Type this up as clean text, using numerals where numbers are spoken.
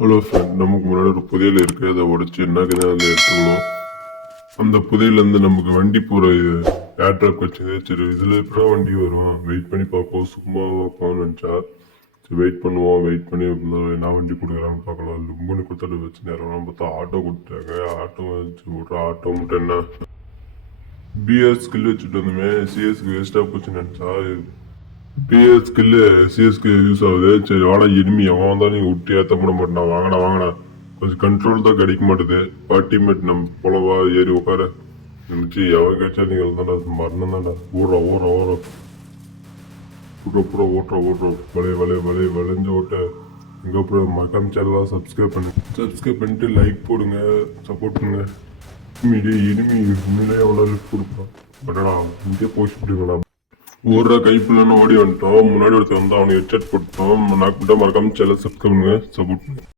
Hello friend, நமக்கு முன்னாடி ஒரு புதையல் இருக்குது. அதை உடச்சி என்னக்குது அதில் எடுத்துக்கணும். அந்த புதையலேருந்து நமக்கு வண்டி போகிற ஏர் ட்ராக் வச்சுது. சரி, இதில் எப்படா வண்டி வரும், வெயிட் பண்ணி பார்ப்போம். சும்மா பார்ப்போம்னு நினச்சா சரி வெயிட் பண்ணுவோம். வெயிட் பண்ணி என்ன வண்டி கொடுக்குறான்னு பார்க்கலாம். லும்புன்னு கொடுத்துட்டு வச்சு நேரம் பார்த்தா ஆட்டோ கொடுத்துட்டாங்க. ஆட்டோ வச்சு விட்ற ஆட்டோ மட்டும் என்ன பிஎஸ் ஸ்கில் வச்சுட்டு வந்துமே சிஎஸ்க்கு வேஸ்ட்டாக போச்சுன்னு நினச்சா பிஎஸ் ஸ்கில்லு சிஎஸ்க்கு யூஸ் ஆகுது. சரி வாடா, இனிமே எவன் வந்தாலும் நீங்கள் விட்டு ஏற்ற முடிய மாட்டான். வாங்கடா வாங்கடா, கொஞ்சம் கண்ட்ரோல் தான் கிடைக்க மாட்டுது. டீம்மேட் நம்ம போலவா ஏறி உட்கார நினச்சி எவன் கிடைச்சா நீங்கள் தான்டா மரணம் தான்டா. ஓடுறா ஓடுறா ஓடுறோம் பூரா ஓட்டுறோம் வளைஞ்ச ஓட்ட. எங்கே அப்புறம் மறக்காம சேனலாக சப்ஸ்கிரைப் பண்ணிட்டு லைக் போடுங்க, சப்போர்ட் பண்ணுங்க. இனிமே உண்மையிலே எவ்வளோ லிஃப்ட் கொடுப்பான் பட்டடா, இங்கே போஸ்ட் பண்ணுங்களா. ஓடுற கைப்புலன்னு ஓடி வந்துட்டோம். முன்னாடி ஒருத்தர் வந்து அவனுக்கு ஹெட்செட் போட்டோம். நாக்கு மறக்காம சேனல் சப்ஸ்கிரைப் பண்ணுங்க, சப்போர்ட் பண்ணுங்க.